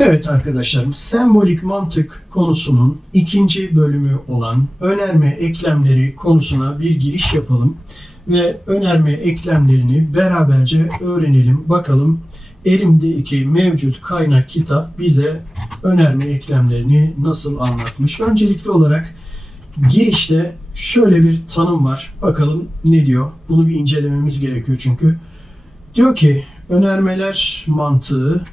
Evet arkadaşlarım, sembolik mantık konusunun ikinci bölümü olan önerme eklemleri konusuna bir giriş yapalım ve önerme eklemlerini beraberce öğrenelim. Bakalım elimdeki mevcut kaynak kitap bize önerme eklemlerini nasıl anlatmış. Öncelikli olarak girişte şöyle bir tanım var. Bakalım ne diyor? Bunu bir incelememiz gerekiyor çünkü. Diyor ki önermeler mantığı,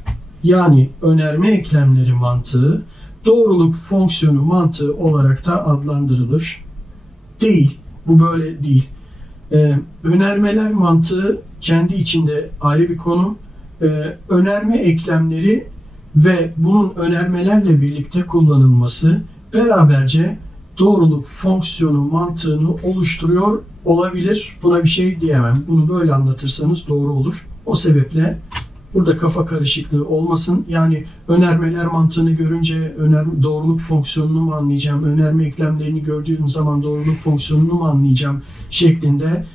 yani önerme eklemleri mantığı doğruluk fonksiyonu mantığı olarak da adlandırılır. Değil. Bu böyle değil. Önermeler mantığı kendi içinde ayrı bir konu. Önerme eklemleri ve bunun önermelerle birlikte kullanılması beraberce doğruluk fonksiyonu mantığını oluşturuyor olabilir. Buna bir şey diyemem. Bunu böyle anlatırsanız doğru olur. O sebeple burada kafa karışıklığı olmasın. Yani önermeler mantığını görünce doğruluk fonksiyonunu mu anlayacağım, önerme eklemlerini gördüğüm zaman doğruluk fonksiyonunu mu anlayacağım şeklinde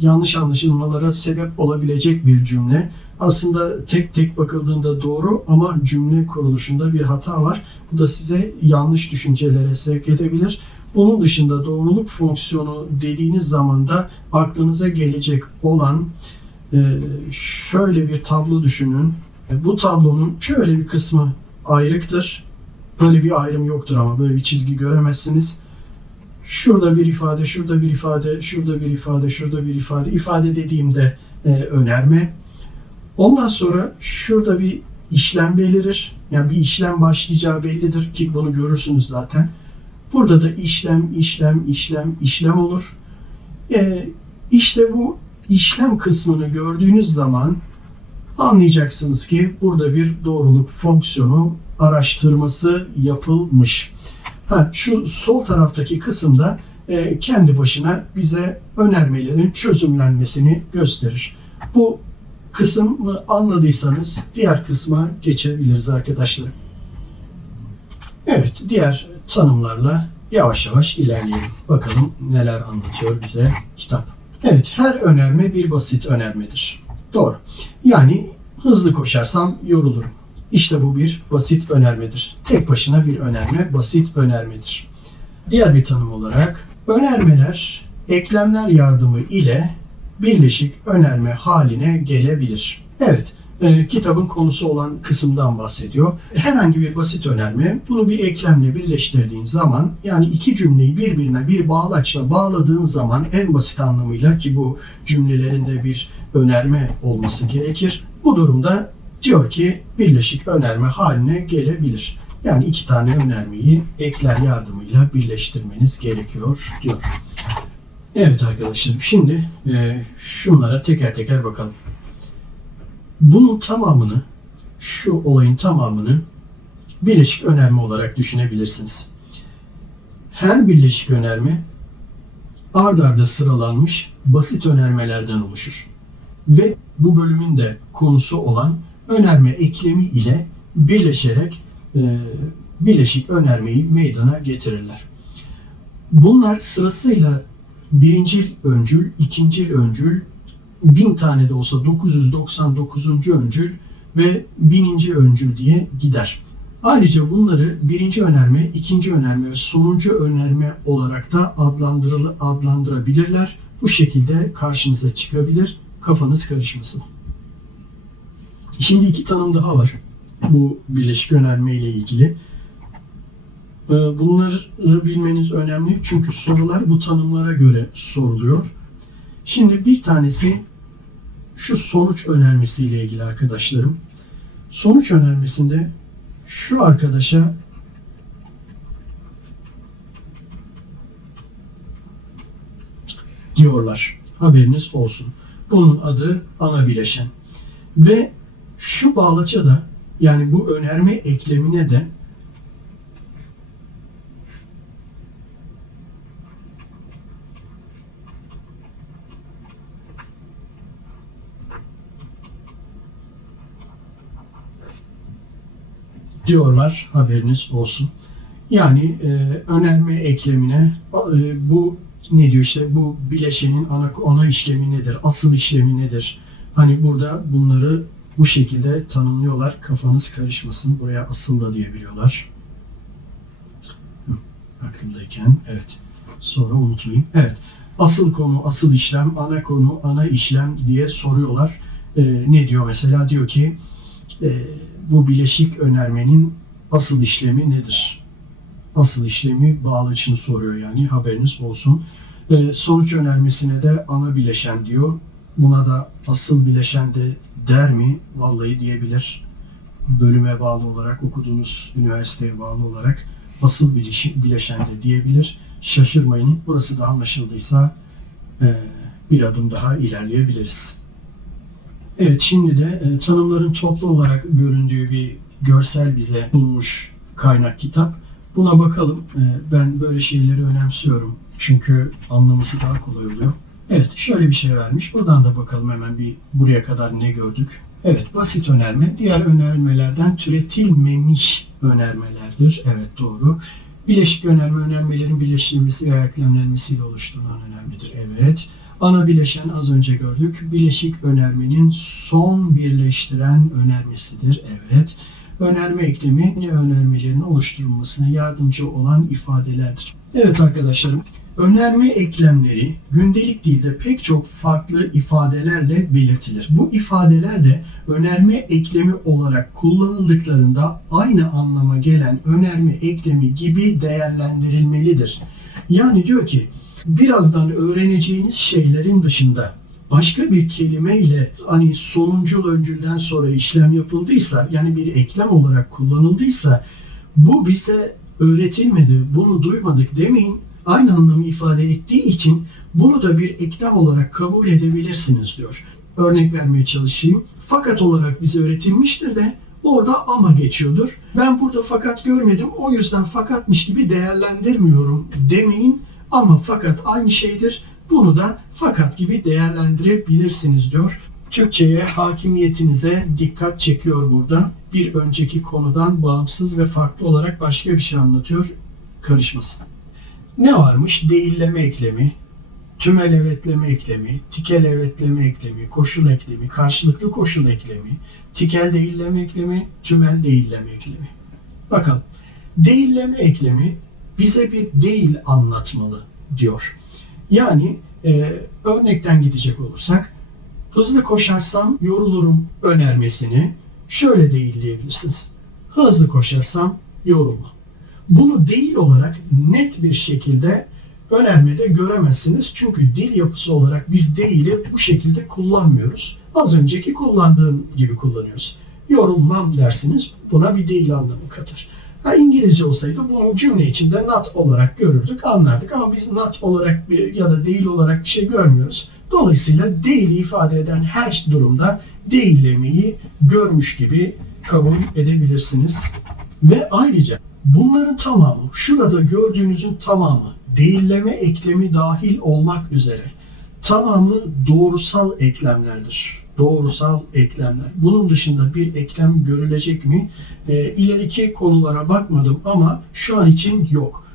yanlış anlaşılmalara sebep olabilecek bir cümle. Aslında tek tek bakıldığında doğru ama cümle kuruluşunda bir hata var. Bu da size yanlış düşüncelere sevk edebilir. Onun dışında doğruluk fonksiyonu dediğiniz zaman da aklınıza gelecek olan şöyle bir tablo düşünün. Bu tablonun şöyle bir kısmı ayrıktır. Böyle bir ayrım yoktur ama böyle bir çizgi göremezsiniz. Şurada bir ifade, şurada bir ifade, şurada bir ifade, şurada bir ifade. İfade dediğimde önerme. Ondan sonra şurada bir işlem belirir. Yani bir işlem başlayacağı bellidir ki bunu görürsünüz zaten. Burada da işlem olur. İşte bu işlem kısmını gördüğünüz zaman anlayacaksınız ki burada bir doğruluk fonksiyonu araştırması yapılmış. Şu sol taraftaki kısımda kendi başına bize önermelerin çözümlenmesini gösterir. Bu kısmı anladıysanız diğer kısma geçebiliriz arkadaşlar. Evet, diğer tanımlarla yavaş yavaş ilerleyelim. Bakalım neler anlatıyor bize kitap. Evet, her önerme bir basit önermedir. Doğru. Yani hızlı koşarsam yorulurum. İşte bu bir basit önermedir. Tek başına bir önerme basit önermedir. Diğer bir tanım olarak önermeler eklemler yardımı ile birleşik önerme haline gelebilir. Evet, kitabın konusu olan kısımdan bahsediyor. Herhangi bir basit önerme, bunu bir eklemle birleştirdiğin zaman, yani iki cümleyi birbirine bir bağlaçla bağladığın zaman en basit anlamıyla, ki bu cümlelerinde bir önerme olması gerekir. Bu durumda diyor ki birleşik önerme haline gelebilir. Yani iki tane önermeyi ekler yardımıyla birleştirmeniz gerekiyor diyor. Evet arkadaşlar, şimdi şunlara teker teker bakalım. Bunun tamamını, şu olayın tamamını birleşik önerme olarak düşünebilirsiniz. Her birleşik önerme ard arda sıralanmış basit önermelerden oluşur. Ve bu bölümün de konusu olan önerme eklemi ile birleşerek birleşik önermeyi meydana getirirler. Bunlar sırasıyla birincil öncül, ikincil öncül, 1000 tane de olsa 999. öncül ve 1000. öncül diye gider. Ayrıca bunları birinci önerme, ikinci önerme ve sonuncu önerme olarak da adlandırabilirler. Bu şekilde karşınıza çıkabilir, kafanız karışmasın. Şimdi iki tanım daha var bu birleşik önerme ile ilgili. Bunları bilmeniz önemli çünkü sorular bu tanımlara göre soruluyor. Şimdi bir tanesi şu sonuç önermesi ile ilgili arkadaşlarım. Sonuç önermesinde şu arkadaşa diyorlar. Haberiniz olsun. Bunun adı ana bileşen. Ve şu bağlaça da, yani bu önerme eklemine de diyorlar, haberiniz olsun. Yani önerme eklemine bu ne diyor, işte bu bileşenin ana işlemi nedir, asıl işlemi nedir? Hani burada bunları Bu şekilde tanımlıyorlar. Kafanız karışmasın. Buraya asıl da diyebiliyorlar. Aklımdayken. Evet. Sonra unutmayayım. Evet. Asıl konu, asıl işlem, ana konu, ana işlem diye soruyorlar. Ne diyor mesela? Diyor ki bu bileşik önermenin asıl işlemi nedir? Asıl işlemi bağlaçını soruyor yani. Haberiniz olsun. Sonuç önermesine de ana bileşen diyor. Buna da asıl bileşen de der mi? Vallahi diyebilir. Bölüme bağlı olarak, okuduğunuz üniversiteye bağlı olarak asıl bileşen de diyebilir. Şaşırmayın. Burası da anlaşıldıysa bir adım daha ilerleyebiliriz. Evet, şimdi de tanımların toplu olarak göründüğü bir görsel bize sunmuş kaynak kitap. Buna bakalım. Ben böyle şeyleri önemsiyorum. Çünkü anlaması daha kolay oluyor. Evet, şöyle bir şey vermiş. Buradan da bakalım hemen bir buraya kadar ne gördük. Evet, basit önerme. Diğer önermelerden türetilmemiş önermelerdir. Evet, doğru. Bileşik önerme, önermelerin birleştirilmesi ve eklemlenmesiyle oluşturulan önermedir. Evet. Ana bileşen az önce gördük. Bileşik önermenin son birleştiren önermesidir. Evet. Önerme eklemi yine önermelerin oluşturulmasına yardımcı olan ifadelerdir. Evet arkadaşlarım, önerme eklemleri gündelik dilde pek çok farklı ifadelerle belirtilir. Bu ifadeler de önerme eklemi olarak kullanıldıklarında aynı anlama gelen önerme eklemi gibi değerlendirilmelidir. Yani diyor ki, birazdan öğreneceğiniz şeylerin dışında başka bir kelime ile hani sonuncul öncülden sonra işlem yapıldıysa, yani bir eklem olarak kullanıldıysa bu bize öğretilmedi, bunu duymadık demeyin. Aynı anlamı ifade ettiği için bunu da bir eklem olarak kabul edebilirsiniz diyor. Örnek vermeye çalışayım. Fakat olarak bize öğretilmiştir de orada ama geçiyordur. Ben burada fakat görmedim, o yüzden fakatmış gibi değerlendirmiyorum demeyin. Ama fakat aynı şeydir. Bunu da fakat gibi değerlendirebilirsiniz diyor. Türkçe'ye hakimiyetinize dikkat çekiyor burada. Bir önceki konudan bağımsız ve farklı olarak başka bir şey anlatıyor. Karışmasın. Ne varmış? Değilleme eklemi, tümel evetleme eklemi, tikel evetleme eklemi, koşul eklemi, karşılıklı koşul eklemi, tikel değilleme eklemi, tümel değilleme eklemi. Bakalım. Değilleme eklemi bize bir değil anlatmalı diyor. Yani örnekten gidecek olursak, hızlı koşarsam yorulurum önermesini şöyle değilleyebilirsiniz. Hızlı koşarsam yorulmam. Bunu değil olarak net bir şekilde önermede göremezsiniz. Çünkü dil yapısı olarak biz değili bu şekilde kullanmıyoruz. Az önceki kullandığım gibi kullanıyoruz. Yorulmam dersiniz, buna bir değil anlamı katar. İngilizce olsaydı bunu cümle içinde not olarak görürdük, anlardık ama biz not olarak ya da değil olarak bir şey görmüyoruz. Dolayısıyla değili ifade eden her durumda değillemeyi görmüş gibi kabul edebilirsiniz. Ve ayrıca bunların tamamı, şurada gördüğünüzün tamamı, değilleme eklemi dahil olmak üzere tamamı doğrusal eklemlerdir. Doğrusal eklemler. Bunun dışında bir eklem görülecek mi? İleriki konulara bakmadım ama şu an için yok.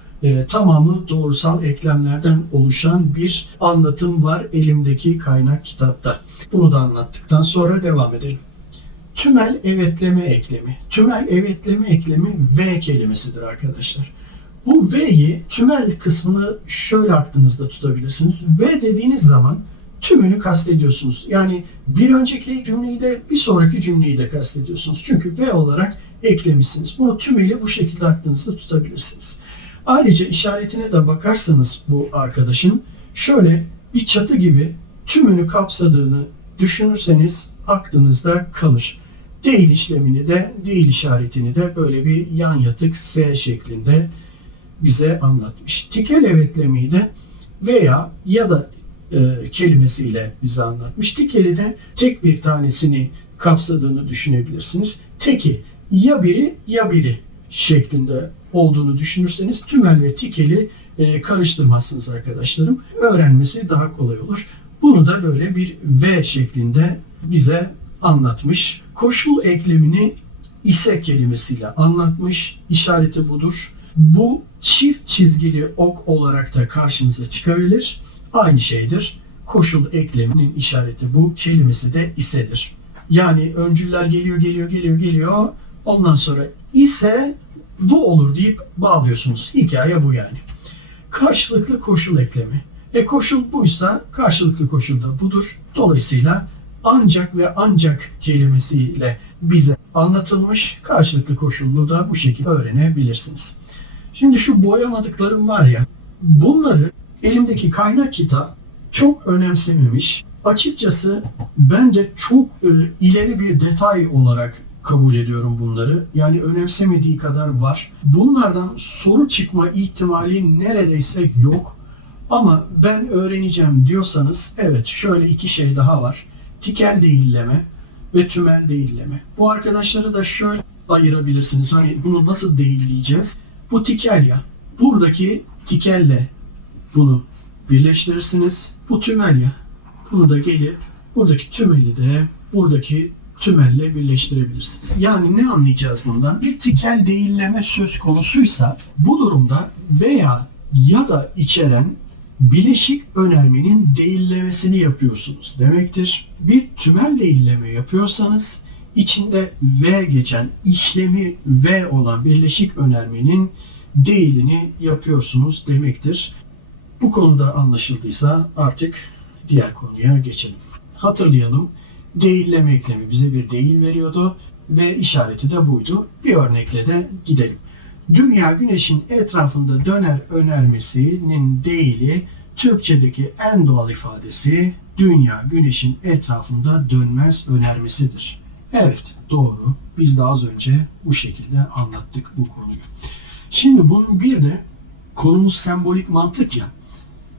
Tamamı doğrusal eklemlerden oluşan bir anlatım var elimdeki kaynak kitapta. Bunu da anlattıktan sonra devam edelim. Tümel evetleme eklemi. Tümel evetleme eklemi V kelimesidir arkadaşlar. Bu V'yi, tümel kısmını şöyle aklınızda tutabilirsiniz. V dediğiniz zaman tümünü kastediyorsunuz. Yani bir önceki cümleyi de bir sonraki cümleyi de kastediyorsunuz. Çünkü V olarak eklemişsiniz. Bunu tümüyle bu şekilde aklınızda tutabilirsiniz. Ayrıca işaretine de bakarsanız bu arkadaşın şöyle bir çatı gibi tümünü kapsadığını düşünürseniz aklınızda kalır. Değil işlemini de, değil işaretini de böyle bir yan yatık S şeklinde bize anlatmış. Tikel evetlemeyi de veya ya da kelimesiyle bize anlatmış. Tikeli de tek bir tanesini kapsadığını düşünebilirsiniz. Teki ya biri ya biri şeklinde olduğunu düşünürseniz tümel ve tikeli karıştırmazsınız arkadaşlarım. Öğrenmesi daha kolay olur. Bunu da böyle bir V şeklinde bize anlatmış. Koşul eklemini ise kelimesiyle anlatmış. İşareti budur. Bu çift çizgili ok olarak da karşımıza çıkabilir. Aynı şeydir. Koşul ekleminin işareti bu. Kelimesi de isedir. Yani öncüller geliyor. Ondan sonra ise bu olur deyip bağlıyorsunuz. Hikaye bu yani. Karşılıklı koşul eklemi. Koşul buysa karşılıklı koşul da budur. Dolayısıyla ancak ve ancak kelimesiyle bize anlatılmış, karşılıklı koşullu da bu şekilde öğrenebilirsiniz. Şimdi şu boyamadıklarım var ya, bunları elimdeki kaynak kitap çok önemsememiş. Açıkçası bence çok ileri bir detay olarak kabul ediyorum bunları. Yani önemsemediği kadar var. Bunlardan soru çıkma ihtimali neredeyse yok. Ama ben öğreneceğim diyorsanız evet, şöyle iki şey daha var. Tikel değilleme ve tümel değilleme. Bu arkadaşları da şöyle ayırabilirsiniz. Hani bunu nasıl değilleyeceğiz? Bu tikel ya. Buradaki tikelle bunu birleştirirsiniz. Bu tümel ya. Bunu da gelip buradaki tümeli de buradaki tümelle birleştirebilirsiniz. Yani ne anlayacağız bundan? Bir tikel değilleme söz konusuysa bu durumda veya ya da içeren bileşik önermenin değillemesini yapıyorsunuz demektir. Bir tümel değilleme yapıyorsanız içinde V geçen, işlemi V olan birleşik önermenin değilini yapıyorsunuz demektir. Bu konuda anlaşıldıysa artık diğer konuya geçelim. Hatırlayalım. Değilleme eklemi bize bir değil veriyordu ve işareti de buydu. Bir örnekle de gidelim. Dünya güneşin etrafında döner önermesinin değili Türkçedeki en doğal ifadesi dünya güneşin etrafında dönmez önermesidir. Evet, doğru. Biz de az önce bu şekilde anlattık bu konuyu. Şimdi bunun bir de konumuz sembolik mantık ya.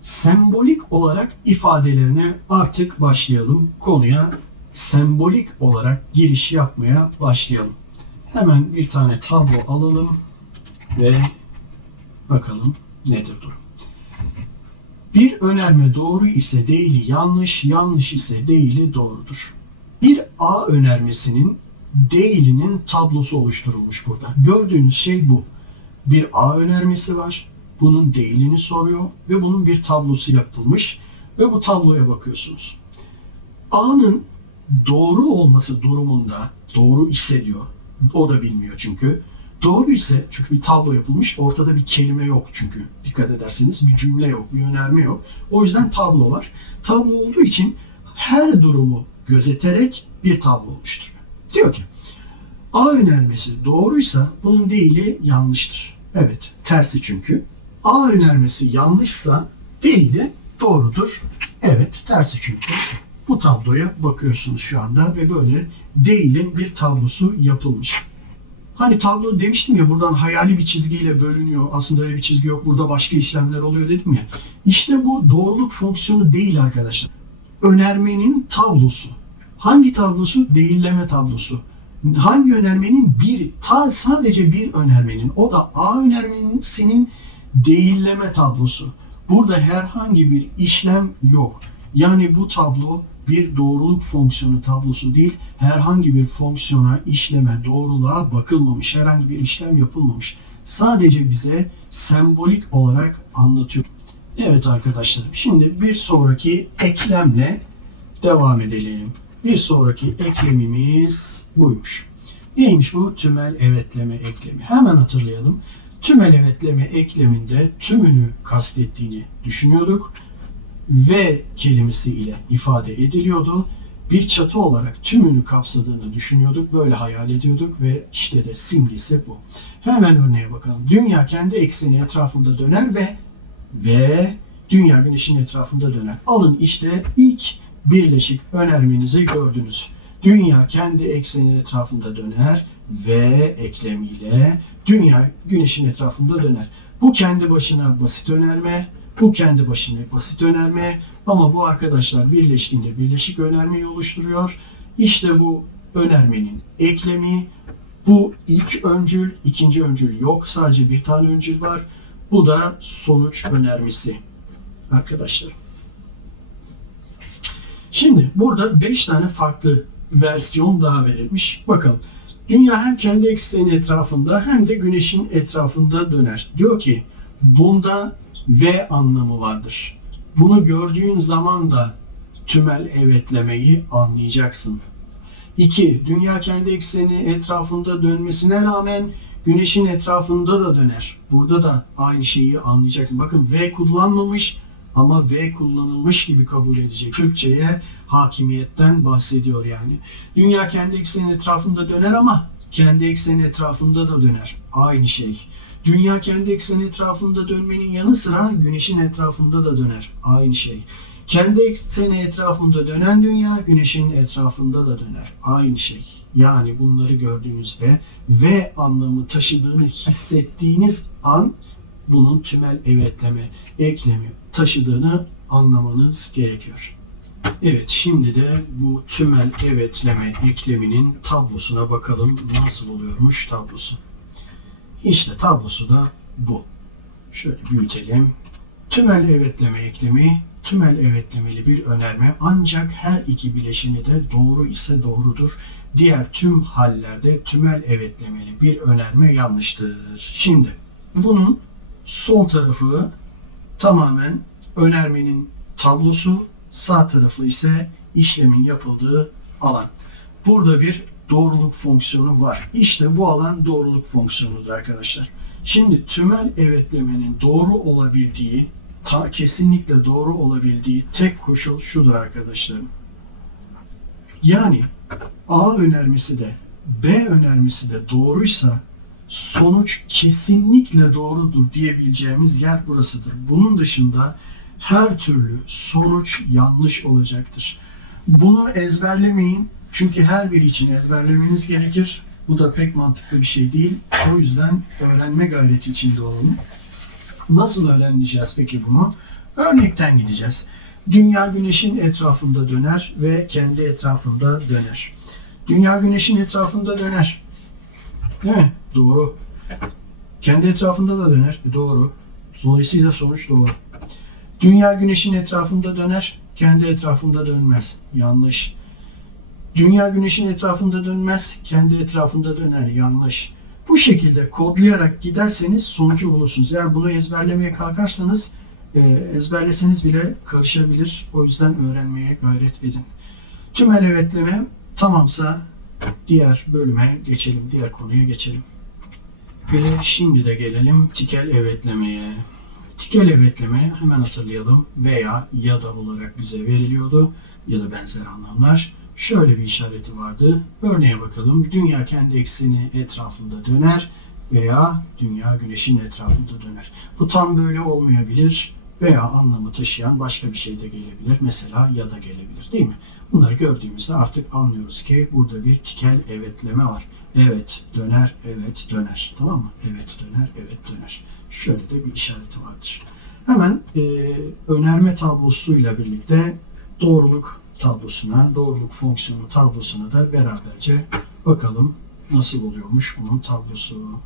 Sembolik olarak ifadelerine artık başlayalım. Konuya sembolik olarak giriş yapmaya başlayalım. Hemen bir tane tablo alalım ve bakalım nedir durum. Bir önerme doğru ise değili yanlış, yanlış ise değili doğrudur. Bir A önermesinin değilinin tablosu oluşturulmuş burada. Gördüğünüz şey bu. Bir A önermesi var. Bunun değilini soruyor ve bunun bir tablosu yapılmış ve bu tabloya bakıyorsunuz. A'nın doğru olması durumunda, doğru ise diyor. O da bilmiyor çünkü. Doğru ise, çünkü bir tablo yapılmış, ortada bir kelime yok çünkü. Dikkat ederseniz bir cümle yok, bir önerme yok. O yüzden tablo var. Tablo olduğu için her durumu gözeterek bir tablo oluşturuyor. Diyor ki, A önermesi doğruysa bunun değili yanlıştır. Evet, tersi çünkü. A önermesi yanlışsa değili doğrudur. Evet, tersi çünkü. Bu tabloya bakıyorsunuz şu anda ve böyle değilin bir tablosu yapılmış. Hani tablo demiştim ya, buradan hayali bir çizgiyle bölünüyor. Aslında öyle bir çizgi yok. Burada başka işlemler oluyor dedim ya. İşte bu doğruluk fonksiyonu değil arkadaşlar. Önermenin tablosu. Hangi tablosu? Değilleme tablosu. Hangi önermenin? Sadece bir önermenin. O da A önermesinin değilleme tablosu. Burada herhangi bir işlem yok. Yani bu tablo bir doğruluk fonksiyonu tablosu değil, herhangi bir fonksiyona, işleme, doğruluğa bakılmamış, herhangi bir işlem yapılmamış. Sadece bize sembolik olarak anlatıyor. Evet arkadaşlar, şimdi bir sonraki eklemle devam edelim. Bir sonraki eklemimiz buymuş. Neymiş bu? Tümel evetleme eklemi. Hemen hatırlayalım. Tümel evetleme ekleminde tümünü kastettiğini düşünüyorduk. V kelimesi ile ifade ediliyordu. Bir çatı olarak tümünü kapsadığını düşünüyorduk. Böyle hayal ediyorduk ve işte de simgesi bu. Hemen örneğe bakalım. Dünya kendi ekseni etrafında döner ve dünya güneşin etrafında döner. Alın işte ilk birleşik önermenizi gördünüz. Dünya kendi ekseni etrafında döner ve eklemiyle dünya güneşin etrafında döner. Bu kendi başına basit önerme. Bu kendi başına basit önerme ama bu arkadaşlar birleştiğinde birleşik önermeyi oluşturuyor. İşte bu önermenin eklemi. Bu ilk öncül, ikinci öncül yok. Sadece bir tane öncül var. Bu da sonuç önermesi arkadaşlar. Şimdi burada 5 tane farklı versiyon daha verilmiş. Bakalım. Dünya hem kendi ekseni etrafında hem de güneşin etrafında döner. Diyor ki bunda V anlamı vardır. Bunu gördüğün zaman da tümel evetlemeyi anlayacaksın. 2. Dünya kendi ekseni etrafında dönmesine rağmen Güneş'in etrafında da döner. Burada da aynı şeyi anlayacaksın. Bakın V kullanmamış ama V kullanılmış gibi kabul edecek. Türkçe'ye hakimiyetten bahsediyor yani. Dünya kendi ekseni etrafında döner ama kendi ekseni etrafında da döner. Aynı şey. Dünya kendi ekseni etrafında dönmenin yanı sıra Güneş'in etrafında da döner. Aynı şey. Kendi ekseni etrafında dönen dünya, Güneş'in etrafında da döner. Aynı şey. Yani bunları gördüğünüzde ve anlamı taşıdığını hissettiğiniz an bunun tümel evetleme eklemi taşıdığını anlamanız gerekiyor. Evet, şimdi de bu tümel evetleme ekleminin tablosuna bakalım nasıl oluyormuş tablosu. İşte tablosu da bu. Şöyle büyütelim. Tümel evetleme eklemi, tümel evetlemeli bir önerme ancak her iki bileşeni de doğru ise doğrudur. Diğer tüm hallerde tümel evetlemeli bir önerme yanlıştır. Şimdi bunun sol tarafı tamamen önermenin tablosu, sağ tarafı ise işlemin yapıldığı alan. Burada bir doğruluk fonksiyonu var. İşte bu alan doğruluk fonksiyonudur arkadaşlar. Şimdi tümel evetlemenin doğru olabildiği, kesinlikle doğru olabildiği tek koşul şudur arkadaşlarım. Yani A önermesi de B önermesi de doğruysa sonuç kesinlikle doğrudur diyebileceğimiz yer burasıdır. Bunun dışında her türlü sonuç yanlış olacaktır. Bunu ezberlemeyin. Çünkü her biri için ezberlemeniz gerekir. Bu da pek mantıklı bir şey değil. O yüzden öğrenme gayreti içinde olalım. Nasıl öğreneceğiz peki bunu? Örnekten gideceğiz. Dünya Güneş'in etrafında döner ve kendi etrafında döner. Dünya Güneş'in etrafında döner. Değil mi? Doğru. Kendi etrafında da döner. Doğru. Dolayısıyla sonuç doğru. Dünya Güneş'in etrafında döner, kendi etrafında dönmez. Yanlış. Dünya Güneş'in etrafında dönmez, kendi etrafında döner. Yanlış. Bu şekilde kodlayarak giderseniz sonucu bulursunuz. Eğer bunu ezberlemeye kalkarsanız ezberleseniz bile karışabilir. O yüzden öğrenmeye gayret edin. Tümel evetleme tamamsa diğer bölüme geçelim, diğer konuya geçelim. Ve şimdi de gelelim tikel evetlemeye. Tikel evetleme hemen hatırlayalım veya ya da olarak bize veriliyordu ya da benzer anlamlar. Şöyle bir işareti vardı. Örneğe bakalım. Dünya kendi ekseni etrafında döner veya dünya güneşin etrafında döner. Bu tam böyle olmayabilir veya anlamı taşıyan başka bir şey de gelebilir. Mesela ya da gelebilir değil mi? Bunları gördüğümüzde artık anlıyoruz ki burada bir tikel evetleme var. Evet döner, evet döner. Tamam mı? Evet döner, evet döner. Şöyle de bir işareti vardır. Hemen önerme tablosuyla birlikte doğruluk tablosuna, doğruluk fonksiyonu tablosuna da beraberce bakalım nasıl oluyormuş bunun tablosu.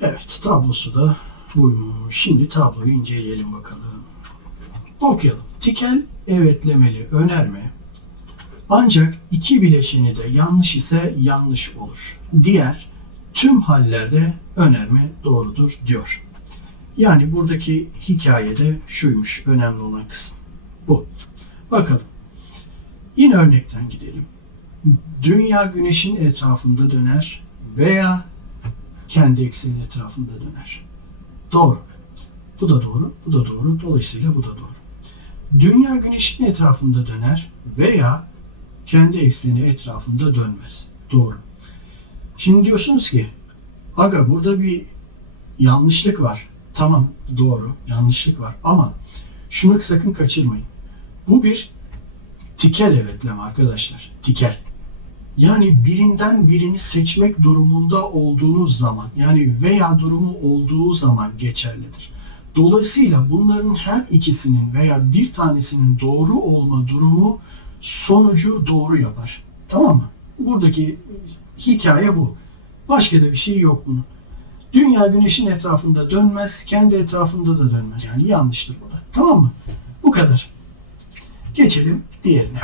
Evet, tablosu da buymuş. Şimdi tabloyu inceleyelim bakalım. Okuyalım. Tikel evetlemeli önerme ancak iki bileşeni de yanlış ise yanlış olur. Diğer tüm hallerde önerme doğrudur diyor. Yani buradaki hikayede şuymuş, önemli olan kısım bu. Bakalım. Yine örnekten gidelim. Dünya güneşin etrafında döner veya kendi eksenin etrafında döner. Doğru. Bu da doğru, bu da doğru. Dolayısıyla bu da doğru. Dünya güneşin etrafında döner veya kendi ekseni etrafında dönmez. Doğru. Şimdi diyorsunuz ki aga burada bir yanlışlık var. Tamam doğru yanlışlık var ama şunu sakın kaçırmayın. Bu bir tikel evetleme arkadaşlar. Tikel. Yani birinden birini seçmek durumunda olduğunuz zaman yani veya durumu olduğu zaman geçerlidir. Dolayısıyla bunların her ikisinin veya bir tanesinin doğru olma durumu sonucu doğru yapar. Tamam mı? Buradaki hikaye bu. Başka da bir şey yok bunun. Dünya güneşin etrafında dönmez, kendi etrafında da dönmez. Yani yanlıştır bu da. Tamam mı? Bu kadar. Geçelim diğerine.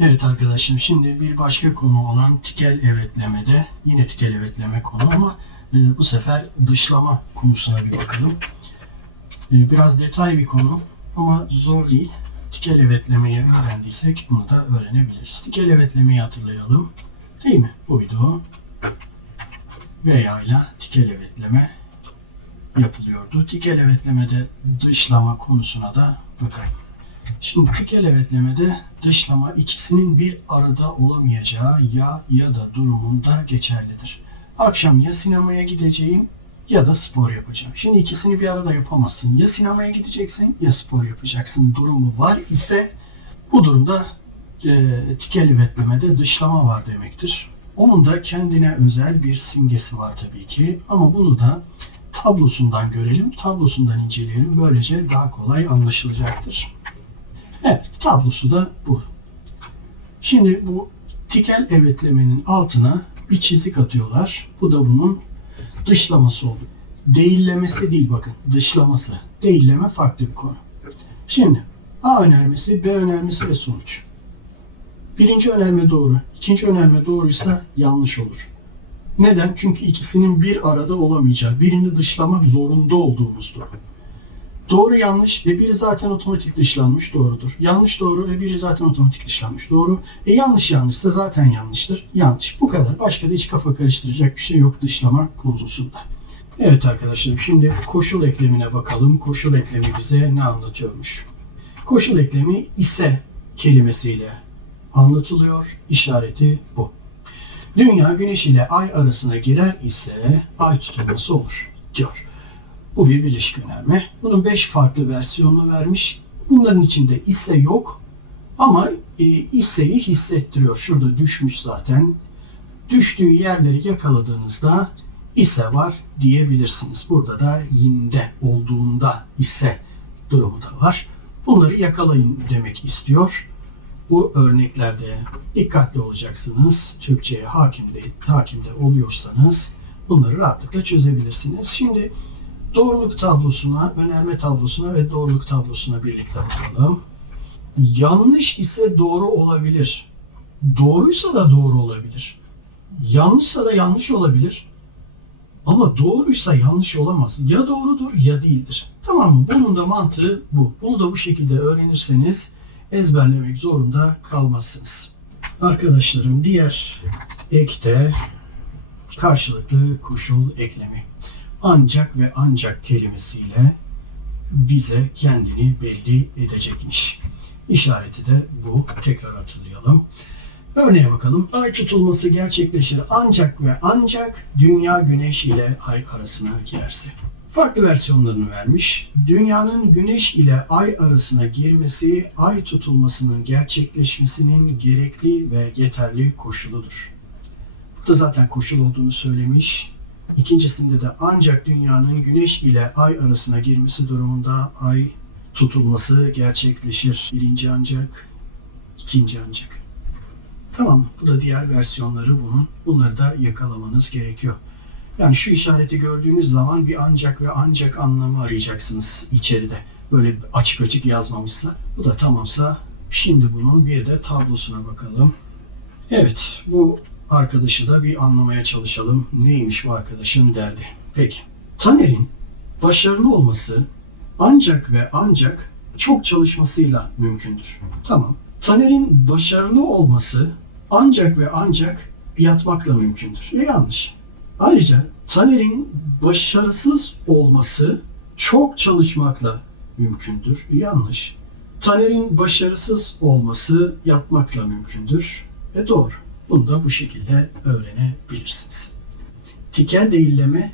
Evet arkadaşım şimdi bir başka konu olan tikel evetlemede yine tikel evetleme konu ama bu sefer dışlama konusuna bir bakalım. Biraz detay bir konu ama zor değil. tikel evetlemeyi öğrendiysek bunu da öğrenebiliriz. Tikel evetlemeyi hatırlayalım. Değil mi? Buydu. Veya ile tikel evetleme yapılıyordu. Tikel evetlemede dışlama konusuna da bakalım. Şimdi tikel evetlemede dışlama ikisinin bir arada olamayacağı ya da durumunda geçerlidir. Akşam ya sinemaya gideceğim ya da spor yapacağım. Şimdi ikisini bir arada yapamazsın. Ya sinemaya gideceksin ya spor yapacaksın durumu var ise bu durumda tikel evetlemede dışlama var demektir. Onun da kendine özel bir simgesi var tabii ki. Ama bunu da tablosundan görelim, tablosundan inceleyelim. Böylece daha kolay anlaşılacaktır. Evet, tablosu da bu. Şimdi bu tikel evetlemenin altına bir çizik atıyorlar. Bu da bunun dışlaması oldu. Değillemesi değil bakın, dışlaması. Değilleme farklı bir konu. Şimdi A önermesi, B önermesi ve sonuç. Birinci önerme doğru, ikinci önerme doğruysa yanlış olur. Neden? Çünkü ikisinin bir arada olamayacağı, birini dışlamak zorunda olduğumuz durum. Doğru yanlış ve biri zaten otomatik dışlanmış doğrudur. Yanlış doğru ve biri zaten otomatik dışlanmış doğru. Yanlış yanlışsa zaten yanlıştır. Yanlış. Bu kadar. Başka da hiç kafa karıştıracak bir şey yok dışlama konusunda. Evet arkadaşlar şimdi koşul eklemine bakalım. Koşul eklemi bize ne anlatıyormuş? Koşul eklemi ise kelimesiyle anlatılıyor. İşareti bu. Dünya güneş ile ay arasına girer ise ay tutulması olur diyor. Bu bir birleşik önerme. Bunun 5 farklı versiyonunu vermiş. Bunların içinde ise yok ama iseyi hissettiriyor. Şurada düşmüş zaten. Düştüğü yerleri yakaladığınızda ise var diyebilirsiniz. Burada da yinde olduğunda ise durumu da var. Bunları yakalayın demek istiyor. Bu örneklerde dikkatli olacaksınız. Türkçe'ye hakimde oluyorsanız bunları rahatlıkla çözebilirsiniz. Şimdi doğruluk tablosuna, önerme tablosuna ve doğruluk tablosuna birlikte bakalım. Yanlış ise doğru olabilir. Doğruysa da doğru olabilir. Yanlışsa da yanlış olabilir. Ama doğruysa yanlış olamaz. Ya doğrudur ya değildir. Tamam mı? Bunun da mantığı bu. Bunu da bu şekilde öğrenirseniz ezberlemek zorunda kalmazsınız. Arkadaşlarım diğer ekte karşılıklı koşul eklemi. Ancak ve ancak kelimesiyle bize kendini belli edecekmiş. İşareti de bu. Tekrar hatırlayalım. Örneğe bakalım. Ay tutulması gerçekleşir ancak ve ancak dünya güneş ile ay arasına girerse. Farklı versiyonlarını vermiş. Dünyanın güneş ile ay arasına girmesi ay tutulmasının gerçekleşmesinin gerekli ve yeterli koşuludur. Burada zaten koşul olduğunu söylemiş. İkincisinde de ancak dünyanın güneş ile ay arasına girmesi durumunda ay tutulması gerçekleşir. Birinci ancak, ikinci ancak. Tamam, bu da diğer versiyonları bunun. Bunları da yakalamanız gerekiyor. Yani şu işareti gördüğünüz zaman bir ancak ve ancak anlamı arayacaksınız içeride. Böyle açık açık yazmamışsa. Bu da tamamsa şimdi bunun bir de tablosuna bakalım. Evet, bu arkadaşı da bir anlamaya çalışalım. Neymiş bu arkadaşın derdi? Peki. Taner'in başarılı olması ancak ve ancak çok çalışmasıyla mümkündür. Tamam. Taner'in başarılı olması ancak ve ancak yatmakla mümkündür. Yanlış. Ayrıca Taner'in başarısız olması çok çalışmakla mümkündür. Yanlış. Taner'in başarısız olması yatmakla mümkündür. Doğru. Bunu da bu şekilde öğrenebilirsiniz. Tikel değilleme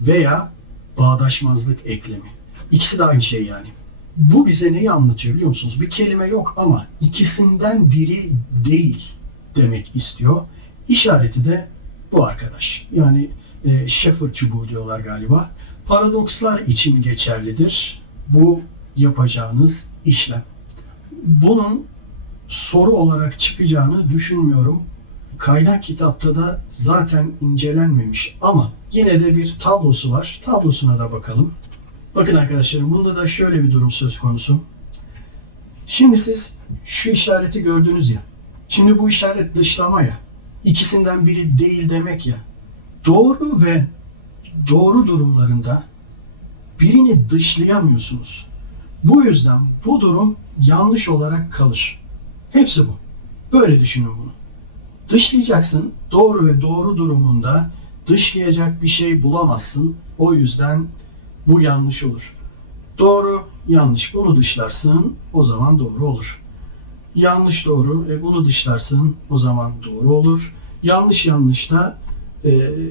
veya bağdaşmazlık eklemi. İkisi de aynı şey yani. Bu bize neyi anlatıyor biliyor musunuz? Bir kelime yok ama ikisinden biri değil demek istiyor. İşareti de bu arkadaş. Yani Şefir çubuğu diyorlar galiba. Paradokslar için geçerlidir. Bu yapacağınız işlem. Bunun soru olarak çıkacağını düşünmüyorum. Kaynak kitapta da zaten incelenmemiş ama yine de bir tablosu var. Tablosuna da bakalım. Bakın arkadaşlarım bunda da şöyle bir durum söz konusu. Şimdi siz şu işareti gördünüz ya. Şimdi bu işaret dışlama ya. İkisinden biri değil demek ya. Doğru ve doğru durumlarında birini dışlayamıyorsunuz. Bu yüzden bu durum yanlış olarak kalır. Hepsi bu. Böyle düşünün bunu. Dışlayacaksın. Doğru ve doğru durumunda dışlayacak bir şey bulamazsın. O yüzden bu yanlış olur. Doğru, yanlış. Bunu dışlarsın. O zaman doğru olur. Yanlış doğru. Bunu dışlarsın. O zaman doğru olur. Yanlış yanlış da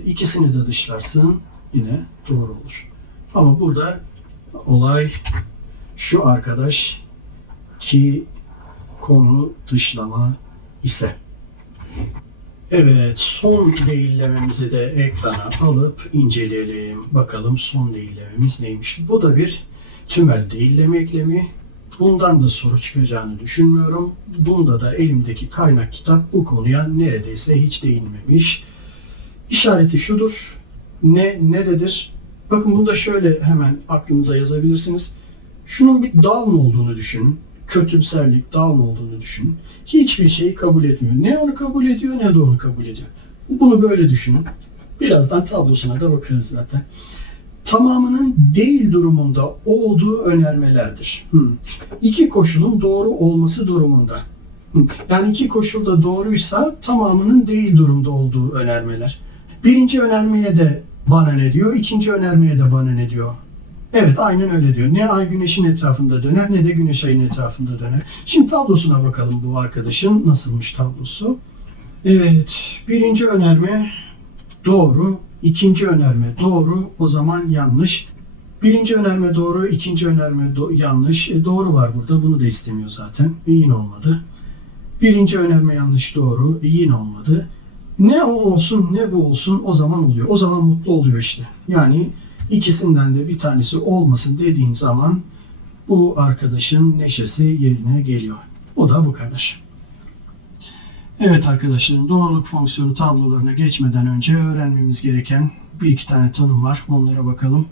ikisini de dışlarsın. Yine doğru olur. Ama burada olay şu arkadaş ki konu dışlama ise. Evet, son değillememizi de ekrana alıp inceleyelim. Bakalım son değillememiz neymiş? Bu da bir tümel değilleme eklemi. Bundan da soru çıkacağını düşünmüyorum. Bunda da elimdeki kaynak kitap bu konuya neredeyse hiç değinmemiş. İşareti şudur. Nededir? Bakın bunu da şöyle hemen aklınıza yazabilirsiniz. Şunun bir down olduğunu düşünün. Kötümserlik, down olduğunu düşünün. Hiçbir şeyi kabul etmiyor. Ne onu kabul ediyor ne de onu kabul ediyor. Bunu böyle düşünün. Birazdan tablosuna da bakarız zaten. Tamamının değil durumunda olduğu önermelerdir. İki koşulun doğru olması durumunda. Yani iki koşul da doğruysa tamamının değil durumda olduğu önermeler. Birinci önermeye de bana ne diyor, ikinci önermeye de bana ne diyor. Evet, aynen öyle diyor. Ne ay güneşin etrafında döner ne de güneş ayın etrafında döner. Şimdi tablosuna bakalım bu arkadaşın nasılmış tablosu. Evet, birinci önerme doğru, ikinci önerme doğru, o zaman yanlış. Birinci önerme doğru, ikinci önerme yanlış. Doğru var burada, bunu da istemiyor zaten. Yine olmadı. Birinci önerme yanlış, doğru, yine olmadı. Ne o olsun ne bu olsun o zaman oluyor. O zaman mutlu oluyor işte. Yani İkisinden de bir tanesi olmasın dediğin zaman bu arkadaşın neşesi yerine geliyor. O da bu kadar. Evet arkadaşlarım, doğruluk fonksiyonu tablolarına geçmeden önce öğrenmemiz gereken bir iki tane tanım var. Onlara bakalım.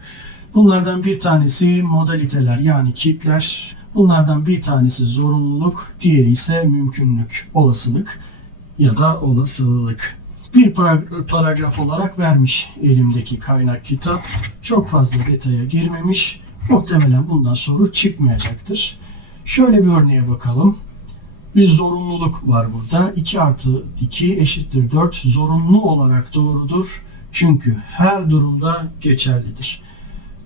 Bunlardan bir tanesi modaliteler yani kipler. Bunlardan bir tanesi zorunluluk, diğeri ise mümkünlük, olasılık ya da olasılık. Bir paragraf olarak vermiş elimdeki kaynak kitap. Çok fazla detaya girmemiş. Muhtemelen bundan soru çıkmayacaktır. Şöyle bir örneğe bakalım. Bir zorunluluk var burada. 2 artı 2 eşittir 4. Zorunlu olarak doğrudur. Çünkü her durumda geçerlidir.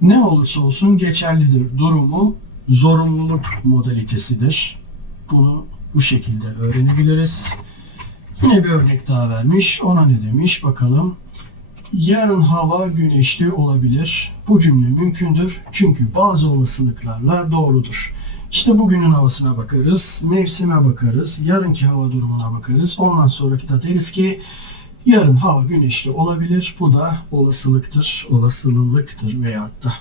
Ne olursa olsun geçerlidir durumu zorunluluk modalitesidir. Bunu bu şekilde öğrenebiliriz. Yine bir örnek daha vermiş. Ona ne demiş? Bakalım. Yarın hava güneşli olabilir. Bu cümle mümkündür. Çünkü bazı olasılıklarla doğrudur. İşte bugünün havasına bakarız. Mevsime bakarız. Yarınki hava durumuna bakarız. Ondan sonraki da deriz ki yarın hava güneşli olabilir. Bu da olasılıktır. Olasılıktır veyahut da.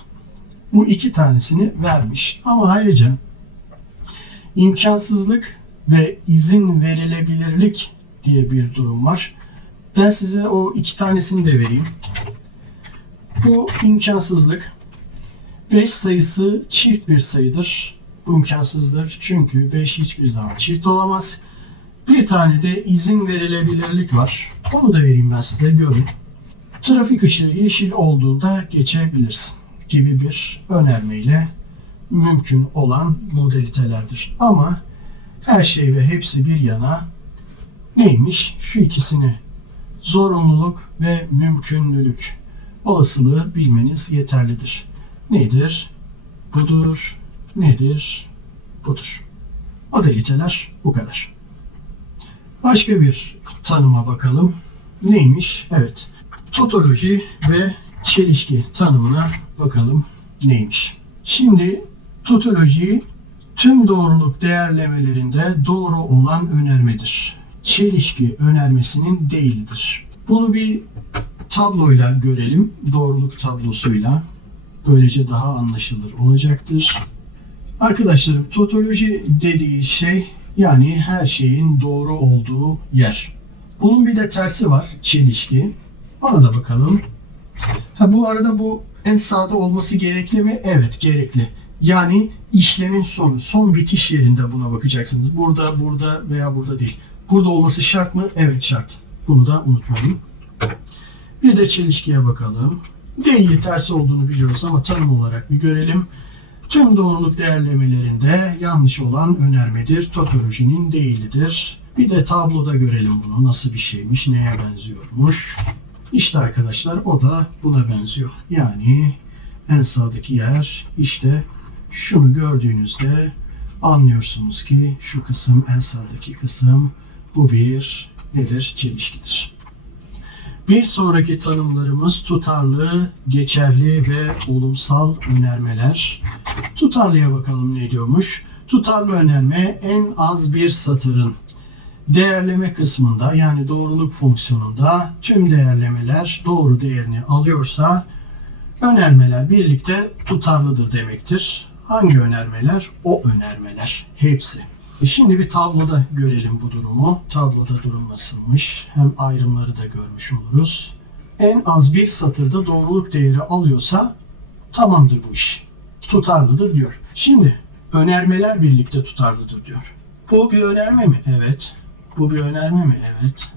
Bu iki tanesini vermiş. Ama ayrıca imkansızlık ve izin verilebilirlik diye bir durum var. Ben size o iki tanesini de vereyim. Bu imkansızlık. 5 sayısı çift bir sayıdır. Bu imkansızdır. Çünkü 5 hiçbir zaman çift olamaz. Bir tane de izin verilebilirlik var. Onu da vereyim ben size, görün. Trafik ışığı yeşil olduğunda geçebilirsin gibi bir önermeyle mümkün olan modalitelerdir. Ama her şey ve hepsi bir yana neymiş? Şu ikisini, zorunluluk ve mümkünlülük, olasılığı bilmeniz yeterlidir. Nedir? Budur. Nedir? Budur. Modaliteler bu kadar. Başka bir tanıma bakalım. Neymiş? Evet. Totoloji ve çelişki tanımına bakalım neymiş. Şimdi totoloji tüm doğruluk değerlemelerinde doğru olan önermedir. Çelişki önermesinin değilidir. Bunu bir tabloyla görelim. Doğruluk tablosuyla. Böylece daha anlaşılır olacaktır. Arkadaşlarım, totoloji dediği şey yani her şeyin doğru olduğu yer. Bunun bir de tersi var, çelişki. Ona da bakalım. Bu arada bu en sağda olması gerekli mi? Evet, gerekli. Yani işlemin sonu, son bitiş yerinde buna bakacaksınız. Burada, burada veya burada değil. Burada olması şart mı? Evet, şart. Bunu da unutmayın. Bir de çelişkiye bakalım. Değili tersi olduğunu biliyoruz ama tanım olarak bir görelim. Tüm doğruluk değerlemelerinde yanlış olan önermedir, topolojinin değilidir. Bir de tabloda görelim bunu nasıl bir şeymiş, neye benziyormuş. İşte arkadaşlar o da buna benziyor. Yani en sağdaki yer işte şunu gördüğünüzde anlıyorsunuz ki şu kısım en sağdaki kısım, bu bir nedir? Çelişkidir. Bir sonraki tanımlarımız tutarlı, geçerli ve olumsal önermeler. Tutarlıya bakalım ne diyormuş. Tutarlı önerme en az bir satırın değerleme kısmında yani doğruluk fonksiyonunda tüm değerlemeler doğru değerini alıyorsa önermeler birlikte tutarlıdır demektir. Hangi önermeler? O önermeler. Hepsi. Şimdi bir tabloda görelim bu durumu. Tabloda durum nasılmış? Hem ayrımları da görmüş oluruz. En az bir satırda doğruluk değeri alıyorsa tamamdır bu iş. Tutarlıdır diyor. Şimdi önermeler birlikte tutarlıdır diyor. Bu bir önerme mi? Evet. Bu bir önerme mi? Evet.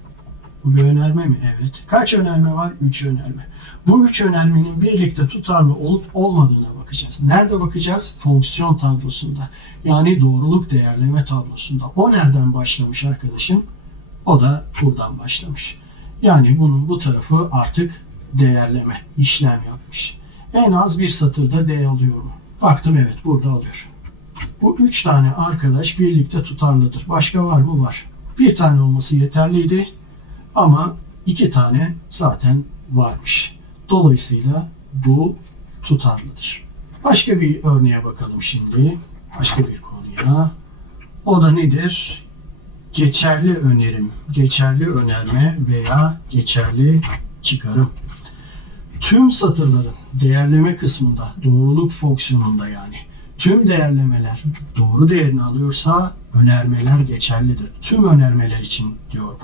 Bu bir önerme mi? Evet. Kaç önerme var? 3 önerme. Bu 3 önermenin birlikte tutarlı olup olmadığına bakacağız. Nerede bakacağız? Fonksiyon tablosunda. Yani doğruluk değerleme tablosunda. O nereden başlamış arkadaşım? O da buradan başlamış. Yani bunun bu tarafı artık değerleme, işlem yapmış. En az bir satırda D alıyor mu? Baktım evet burada alıyor. Bu 3 tane arkadaş birlikte tutarlıdır. Başka var mı? Var. Bir tane olması yeterliydi. Ama 2 tane zaten varmış. Dolayısıyla bu tutarlıdır. Başka bir örneğe bakalım şimdi. Başka bir konuya. O da nedir? Geçerli önerim, geçerli önerme veya geçerli çıkarım. Tüm satırların değerleme kısmında, doğruluk fonksiyonunda yani tüm değerlemeler doğru değerini alıyorsa önermeler geçerlidir. Tüm önermeler için diyor.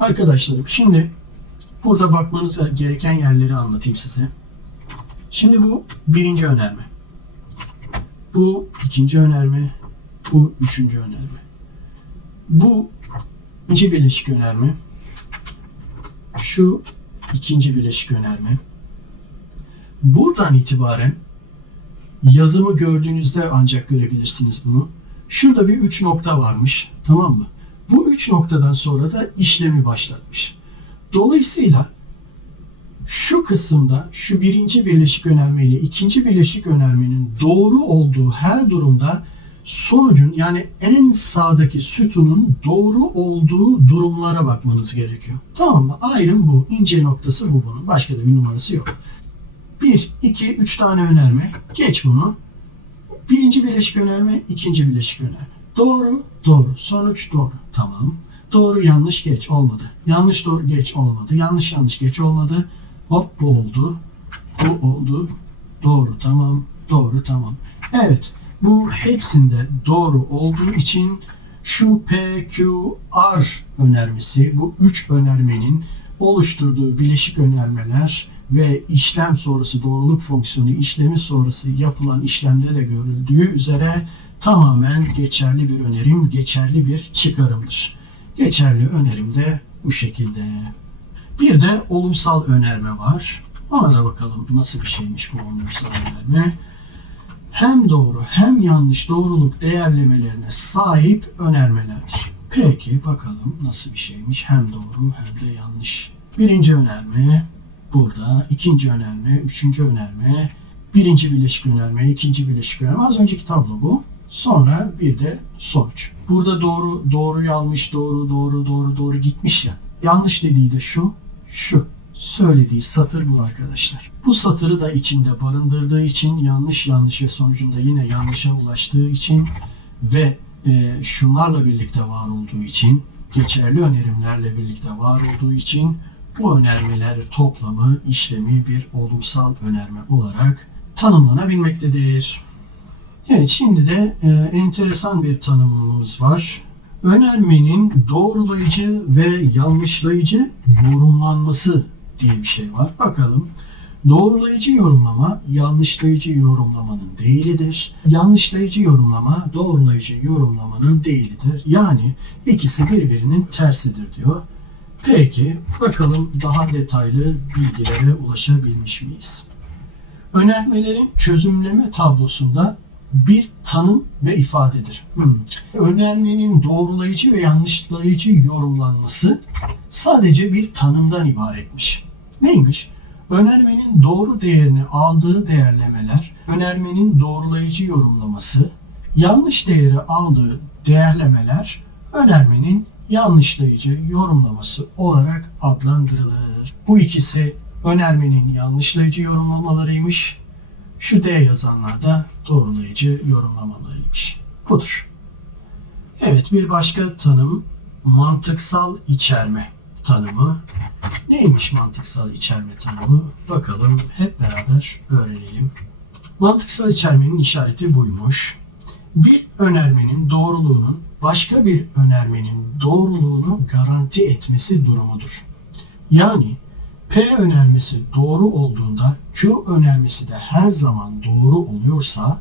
Arkadaşlarım şimdi burada bakmanız gereken yerleri anlatayım size. Şimdi bu birinci önerme. Bu ikinci önerme. Bu üçüncü önerme. Bu ikinci bileşik önerme. Şu ikinci bileşik önerme. Buradan itibaren yazımı gördüğünüzde ancak görebilirsiniz bunu. Şurada bir 3 nokta varmış. Tamam mı? Bu 3 noktadan sonra da işlemi başlatmış. Dolayısıyla şu kısımda şu birinci birleşik önerme ile ikinci birleşik önermenin doğru olduğu her durumda sonucun yani en sağdaki sütunun doğru olduğu durumlara bakmanız gerekiyor. Tamam mı? Ayrım bu. İnce noktası bu bunun. Başka da bir numarası yok. 1, 2, 3 tane önerme. Geç bunu. Birinci birleşik önerme, ikinci birleşik önerme. Doğru, doğru. Sonuç doğru. Tamam. Doğru, yanlış, geç olmadı. Yanlış, doğru, geç olmadı. Yanlış, yanlış, geç olmadı. Hop bu oldu. Bu oldu. Doğru, tamam. Doğru, tamam. Evet. Bu hepsinde doğru olduğu için şu P, Q, R önermesi, bu 3 önermenin oluşturduğu bileşik önermeler ve işlem sonrası doğruluk fonksiyonu işlemi sonrası yapılan işlemde de görüldüğü üzere tamamen geçerli bir önerim, geçerli bir çıkarımdır. Geçerli önerim de bu şekilde. Bir de olumsal önerme var. Ona da bakalım nasıl bir şeymiş bu olumsal önerme. Hem doğru hem yanlış doğruluk değerlemelerine sahip önermelerdir. Peki bakalım nasıl bir şeymiş. Hem doğru hem de yanlış. Birinci önerme burada, ikinci önerme, üçüncü önerme, birinci birleşik önerme, ikinci birleşik önerme. Az önceki tablo bu. Sonra bir de sonuç. Burada doğruyu almış, doğru gitmiş ya. Yanlış dediği de şu. Söylediği satır bu arkadaşlar. Bu satırı da içinde barındırdığı için yanlış ve sonucunda yine yanlışa ulaştığı için ve şunlarla birlikte var olduğu için, geçerli önerimlerle birlikte var olduğu için bu önermeler toplamı, işlemi bir olumsal önerme olarak tanımlanabilmektedir. Evet, şimdi de enteresan bir tanımımız var. Önermenin doğrulayıcı ve yanlışlayıcı yorumlanması diye bir şey var. Bakalım. Doğrulayıcı yorumlama, yanlışlayıcı yorumlamanın değilidir. Yanlışlayıcı yorumlama, doğrulayıcı yorumlamanın değilidir. Yani ikisi birbirinin tersidir diyor. Peki, bakalım daha detaylı bilgilere ulaşabilmiş miyiz? Önermelerin çözümleme tablosunda bir tanım ve ifadedir. Önermenin doğrulayıcı ve yanlışlayıcı yorumlanması sadece bir tanımdan ibaretmiş. Neymiş? Önermenin doğru değerini aldığı değerlemeler, önermenin doğrulayıcı yorumlaması, yanlış değeri aldığı değerlemeler, önermenin yanlışlayıcı yorumlaması olarak adlandırılır. Bu ikisi önermenin yanlışlayıcı yorumlamalarıymış. Şu D yazanlar da doğrulayıcı yorumlamalarıymış. Budur. Evet, bir başka tanım mantıksal içerme tanımı. Neymiş mantıksal içerme tanımı? Bakalım, hep beraber öğrenelim. Mantıksal içermenin işareti buymuş. Bir önermenin doğruluğunun başka bir önermenin doğruluğunu garanti etmesi durumudur. Yani P önermesi doğru olduğunda Q önermesi de her zaman doğru oluyorsa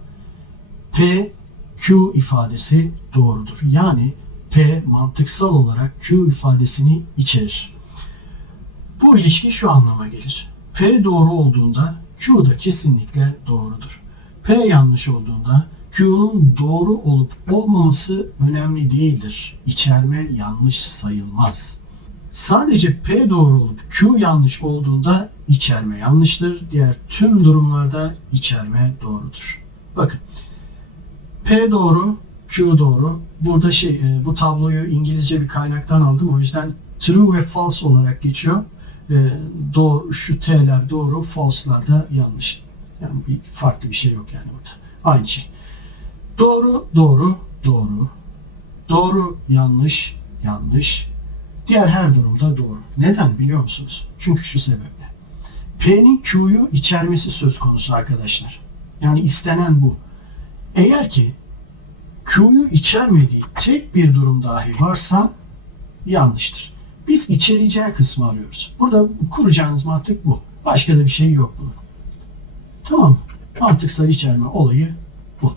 P, Q ifadesi doğrudur. Yani P mantıksal olarak Q ifadesini içerir. Bu ilişki şu anlama gelir. P doğru olduğunda Q da kesinlikle doğrudur. P yanlış olduğunda Q'nun doğru olup olmaması önemli değildir. İçerme yanlış sayılmaz. Sadece P doğru olup Q yanlış olduğunda içerme yanlıştır. Diğer tüm durumlarda içerme doğrudur. Bakın. P doğru, Q doğru. Burada bu tabloyu İngilizce bir kaynaktan aldım. O yüzden true ve false olarak geçiyor. Doğru, şu T'ler doğru, false'lar da yanlış. Yani farklı bir şey yok yani burada. Aynı şey. Doğru, doğru, doğru. Doğru, yanlış, yanlış. Diğer her durumda doğru. Neden biliyor musunuz? Çünkü şu sebeple. P'nin Q'yu içermesi söz konusu arkadaşlar. Yani istenen bu. Eğer ki Q'yu içermediği tek bir durum dahi varsa yanlıştır. Biz içereceği kısmı arıyoruz. Burada kuracağınız mantık bu. Başka da bir şey yok bunun. Tamam. Mantıksal içerme olayı bu.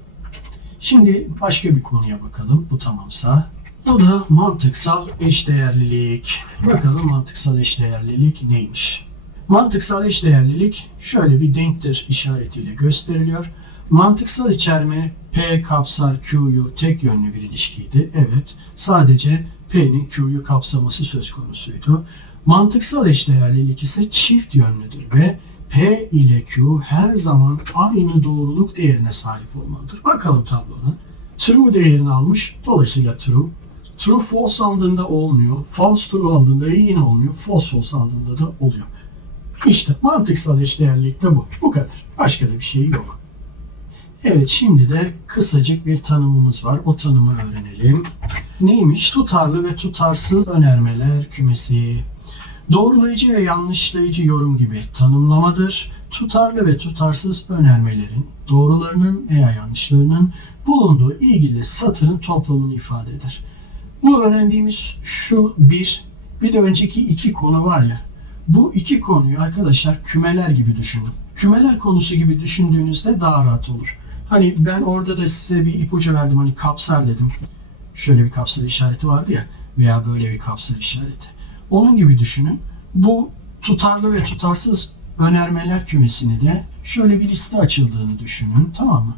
Şimdi başka bir konuya bakalım. Bu tamamsa. Bu da mantıksal eşdeğerlilik. Bakalım mantıksal eşdeğerlilik neymiş? Mantıksal eşdeğerlilik şöyle bir denktir işaretiyle gösteriliyor. Mantıksal içerme P kapsar Q'yu tek yönlü bir ilişkiydi. Evet, sadece P'nin Q'yu kapsaması söz konusuydu. Mantıksal eşdeğerlilik ise çift yönlüdür ve P ile Q her zaman aynı doğruluk değerine sahip olmalıdır. Bakalım tablodan. True değerini almış, dolayısıyla true. True false aldığında olmuyor. False true aldığında yine olmuyor. False false aldığında da oluyor. İşte mantıksal eşdeğerlilik de bu. Bu kadar. Başka da bir şey yok. Evet, şimdi de kısacık bir tanımımız var. O tanımı öğrenelim. Neymiş? Tutarlı ve tutarsız önermeler kümesi. Doğrulayıcı ve yanlışlayıcı yorum gibi tanımlamadır. Tutarlı ve tutarsız önermelerin doğrularının veya yanlışlarının bulunduğu ilgili satırın toplamını ifade eder. Bu öğrendiğimiz şu bir de önceki iki konu var ya. Bu iki konuyu arkadaşlar kümeler gibi düşünün. Kümeler konusu gibi düşündüğünüzde daha rahat olur. Hani ben orada da size bir ipucu verdim, hani kapsar dedim. Şöyle bir kapsar işareti vardı ya veya böyle bir kapsar işareti. Onun gibi düşünün. Bu tutarlı ve tutarsız önermeler kümesini de şöyle bir liste açıldığını düşünün. Tamam mı?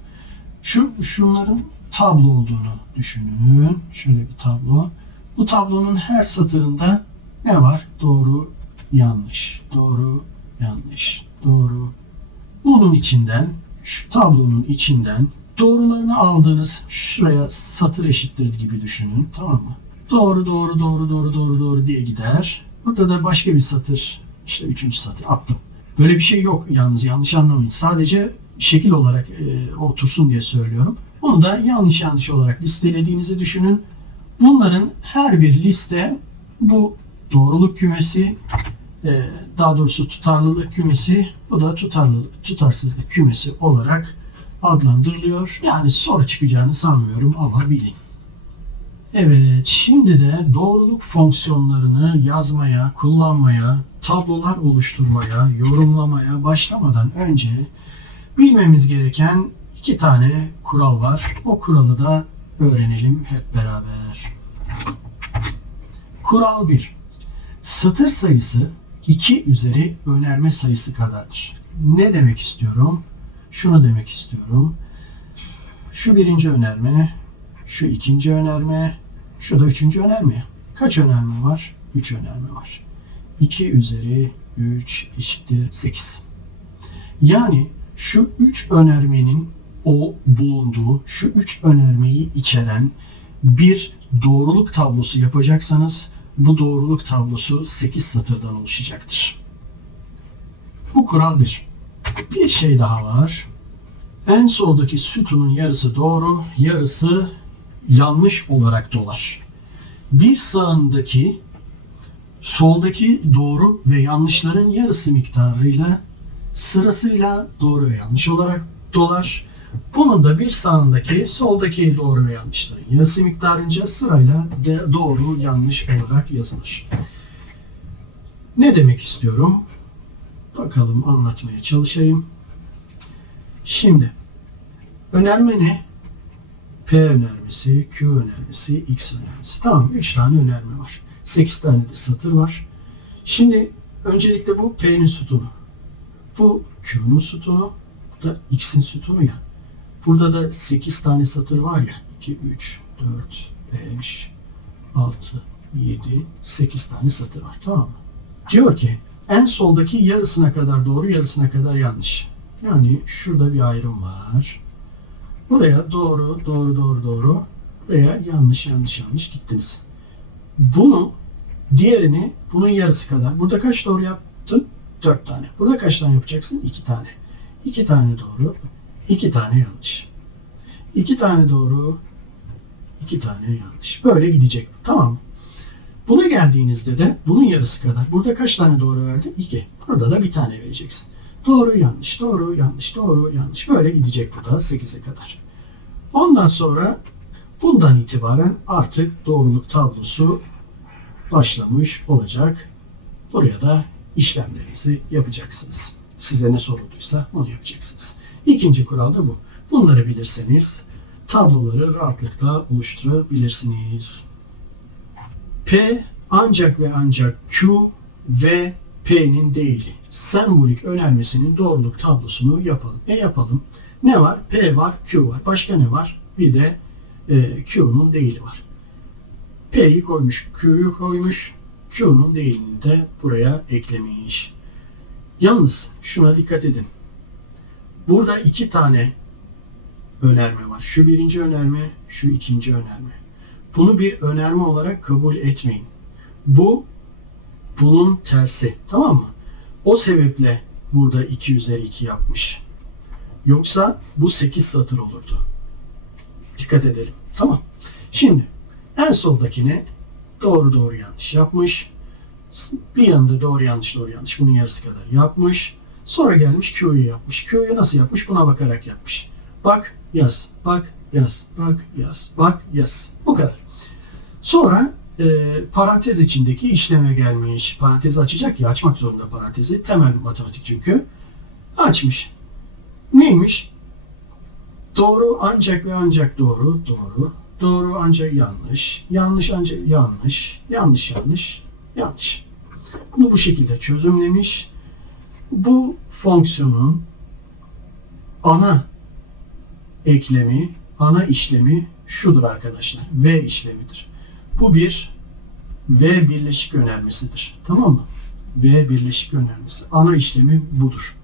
Şunların tablo olduğunu düşünün. Şöyle bir tablo. Bu tablonun her satırında ne var? Doğru, yanlış, doğru, yanlış, doğru. Bunun içinden, şu tablonun içinden doğrularını aldığınız şuraya satır eşittir gibi düşünün. Tamam mı? Doğru, doğru, doğru, doğru, doğru, doğru diye gider. Burada da başka bir satır, işte üçüncü satır attım. Böyle bir şey yok yalnız, yanlış anlamayın. Sadece şekil olarak otursun diye söylüyorum. Bunu da yanlış olarak listelediğinizi düşünün. Bunların her bir liste bu doğruluk kümesi, daha doğrusu tutarlılık kümesi, bu da tutarsızlık kümesi olarak adlandırılıyor. Yani soru çıkacağını sanmıyorum ama bilin. Evet, şimdi de doğruluk fonksiyonlarını yazmaya, kullanmaya, tablolar oluşturmaya, yorumlamaya başlamadan önce bilmemiz gereken iki tane kural var. O kuralı da öğrenelim hep beraber. Kural 1. Satır sayısı 2 üzeri önerme sayısı kadardır. Ne demek istiyorum? Şunu demek istiyorum. Şu birinci önerme, şu ikinci önerme, şu da üçüncü önerme. Kaç önerme var? 3 önerme var. 2 üzeri 3 eşittir 8. Yani şu 3 önermenin bulunduğu, şu 3 önermeyi içeren bir doğruluk tablosu yapacaksanız bu doğruluk tablosu 8 satırdan oluşacaktır. Bu kural 1. Bir şey daha var. En soldaki sütunun yarısı doğru, yarısı yanlış olarak dolar. Bir sağındaki soldaki doğru ve yanlışların yarısı miktarıyla sırasıyla doğru ve yanlış olarak dolar. Bunun da bir sağındaki soldaki doğru ve yanlışların yarısı miktarınca sırayla doğru yanlış olarak yazılır. Ne demek istiyorum? Bakalım anlatmaya çalışayım. Şimdi önerme ne? P önermesi, Q önermesi, X önermesi. Tamam, 3 tane önerme var. 8 tane de satır var. Şimdi öncelikle bu P'nin sütunu. Bu Q'nun sütunu. Bu da X'in sütunu ya. Burada da 8 tane satır var ya. 2, 3, 4, 5, 6, 7, 8 tane satır var. Tamam mı? Diyor ki en soldaki yarısına kadar doğru, yarısına kadar yanlış. Yani şurada bir ayrım var. Buraya doğru, doğru, doğru, doğru. Buraya yanlış, yanlış, yanlış gittiniz. Bunu, diğerini bunun yarısı kadar. Burada kaç doğru yaptın? 4 tane. Burada kaç tane yapacaksın? 2 tane. 2 tane doğru, 2 tane yanlış. 2 tane doğru, 2 tane yanlış. Böyle gidecek. Tamam mı? Buna geldiğinizde de bunun yarısı kadar. Burada kaç tane doğru verdin? 2. Burada da bir tane vereceksin. Doğru, yanlış, doğru, yanlış, doğru, yanlış. Böyle gidecek bu da 8'e kadar. Ondan sonra bundan itibaren artık doğruluk tablosu başlamış olacak. Buraya da işlemlerinizi yapacaksınız. Size ne sorulduysa onu yapacaksınız. İkinci kural da bu. Bunları bilirseniz tabloları rahatlıkla oluşturabilirsiniz. P ancak ve ancak Q ve P'nin değili. Sembolik önermesinin doğruluk tablosunu yapalım. Yapalım. Ne var? P var, Q var. Başka ne var? Bir de Q'nun değili var. P'yi koymuş, Q'yu koymuş. Q'nun değilini de buraya eklemiş. Yalnız şuna dikkat edin. Burada 2 tane önerme var. Şu birinci önerme, şu ikinci önerme. Bunu bir önerme olarak kabul etmeyin. Bunun tersi. Tamam mı? O sebeple burada 2 üzeri 2 yapmış. Yoksa bu 8 satır olurdu. Dikkat edelim. Tamam. Şimdi en soldakine doğru doğru yanlış yapmış. Bir yanında doğru yanlış doğru yanlış. Bunun yarısı kadar yapmış. Sonra gelmiş Q'yu yapmış. Q'yu nasıl yapmış? Buna bakarak yapmış. Bak, yaz. Bak, yaz. Bak, yaz. Bak, yaz. Bu kadar. Sonra parantez içindeki işleme gelmiş. Parantezi açacak ya, açmak zorunda parantezi. Temel matematik çünkü. Açmış. Neymiş? Doğru ancak ve ancak doğru, doğru. Doğru ancak yanlış. Yanlış ancak yanlış. Yanlış yanlış. Yanlış. Bunu bu şekilde çözümlemiş. Bu fonksiyonun ana eklemi, ana işlemi şudur arkadaşlar. V işlemidir. Bu bir V birleşik önermesidir. Tamam mı? V birleşik önermesi. Ana işlemi budur.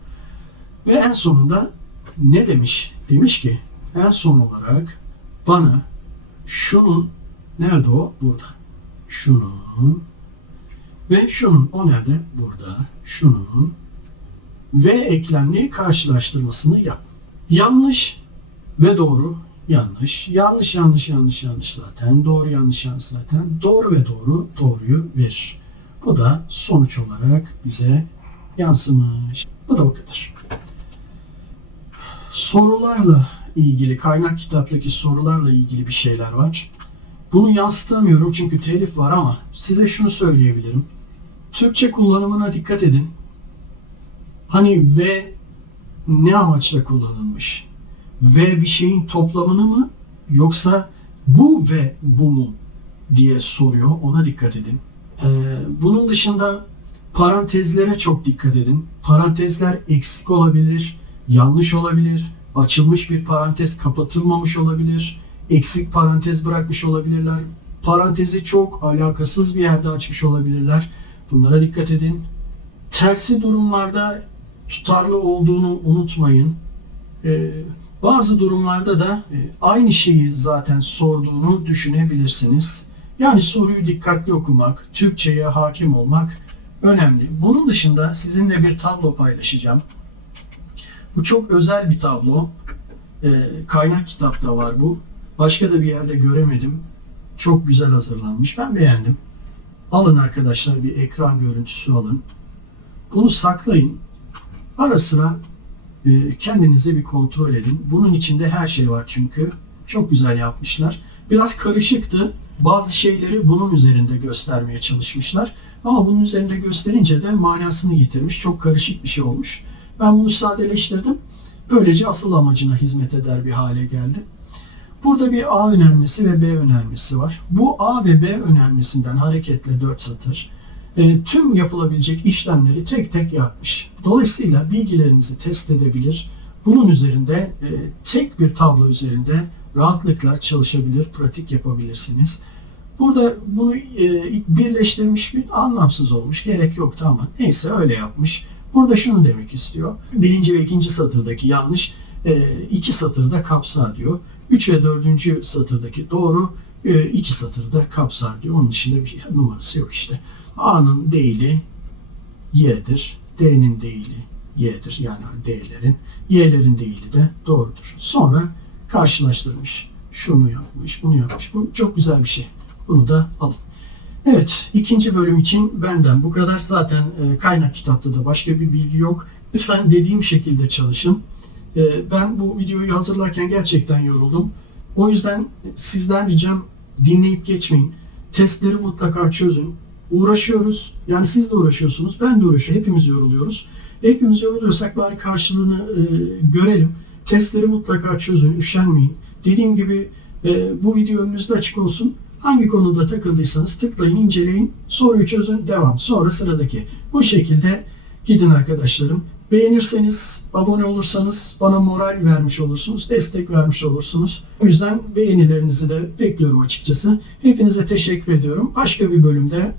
Ve en sonunda ne demiş? Demiş ki en son olarak bana şunun, nerede o? Burada. Şunun ve şunun, o nerede? Burada. Şunun ve eklemli karşılaştırmasını yap. Yanlış ve doğru, yanlış. Yanlış, yanlış, yanlış, yanlış zaten. Doğru, yanlış, yanlış zaten. Doğru ve doğru, doğruyu verir. Bu da sonuç olarak bize yansımış. Bu da o kadar. Sorularla ilgili, kaynak kitaptaki sorularla ilgili bir şeyler var. Bunu yansıtamıyorum çünkü telif var ama size şunu söyleyebilirim. Türkçe kullanımına dikkat edin. Hani ve ne amaçla kullanılmış? Ve bir şeyin toplamını mı yoksa bu ve bu mu diye soruyor. Ona dikkat edin. Bunun dışında parantezlere çok dikkat edin. Parantezler eksik olabilir, yanlış olabilir, açılmış bir parantez kapatılmamış olabilir, eksik parantez bırakmış olabilirler, parantezi çok alakasız bir yerde açmış olabilirler. Bunlara dikkat edin. Tersi durumlarda tutarlı olduğunu unutmayın. Bazı durumlarda da aynı şeyi zaten sorduğunu düşünebilirsiniz. Yani soruyu dikkatli okumak, Türkçe'ye hakim olmak önemli. Bunun dışında sizinle bir tablo paylaşacağım. Bu çok özel bir tablo. Kaynak kitapta var bu. Başka da bir yerde göremedim. Çok güzel hazırlanmış. Ben beğendim. Alın arkadaşlar, bir ekran görüntüsü alın. Bunu saklayın. Ara sıra kendinize bir kontrol edin. Bunun içinde her şey var çünkü. Çok güzel yapmışlar. Biraz karışıktı. Bazı şeyleri bunun üzerinde göstermeye çalışmışlar. Ama bunun üzerinde gösterince de manasını yitirmiş. Çok karışık bir şey olmuş. Ben bunu sadeleştirdim. Böylece asıl amacına hizmet eder bir hale geldi. Burada bir A önermesi ve B önermesi var. Bu A ve B önermesinden hareketle 4 satır. Tüm yapılabilecek işlemleri tek tek yapmış. Dolayısıyla bilgilerinizi test edebilir. Bunun üzerinde tek bir tablo üzerinde rahatlıkla çalışabilir, pratik yapabilirsiniz. Burada bunu birleştirmiş, bir anlamsız olmuş. Gerek yoktu ama neyse öyle yapmış. Burada şunu demek istiyor. Birinci ve ikinci satırdaki yanlış iki satırda kapsar diyor. 3 ve 4. satırdaki doğru 2 satırda kapsar diyor. Onun dışında bir numarası yok işte. A'nın değili Y'dir. D'nin değili Y'dir. Yani D'lerin. Y'lerin değili de doğrudur. Sonra karşılaştırmış. Şunu yapmış, bunu yapmış. Bu çok güzel bir şey. Bunu da alın. Evet, ikinci bölüm için benden bu kadar. Zaten kaynak kitapta da başka bir bilgi yok. Lütfen dediğim şekilde çalışın. Ben bu videoyu hazırlarken gerçekten yoruldum. O yüzden sizden ricam, dinleyip geçmeyin. Testleri mutlaka çözün. Uğraşıyoruz. Yani siz de uğraşıyorsunuz. Ben de uğraşıyorum. Hepimiz yoruluyoruz. Hepimiz yoruluyorsak bari karşılığını görelim. Testleri mutlaka çözün. Üşenmeyin. Dediğim gibi bu video önünüzde açık olsun. Hangi konuda takıldıysanız tıklayın, inceleyin. Soruyu çözün. Devam. Sonra sıradaki. Bu şekilde gidin arkadaşlarım. Beğenirseniz, abone olursanız bana moral vermiş olursunuz, destek vermiş olursunuz. O yüzden beğenilerinizi de bekliyorum açıkçası. Hepinize teşekkür ediyorum. Başka bir bölümde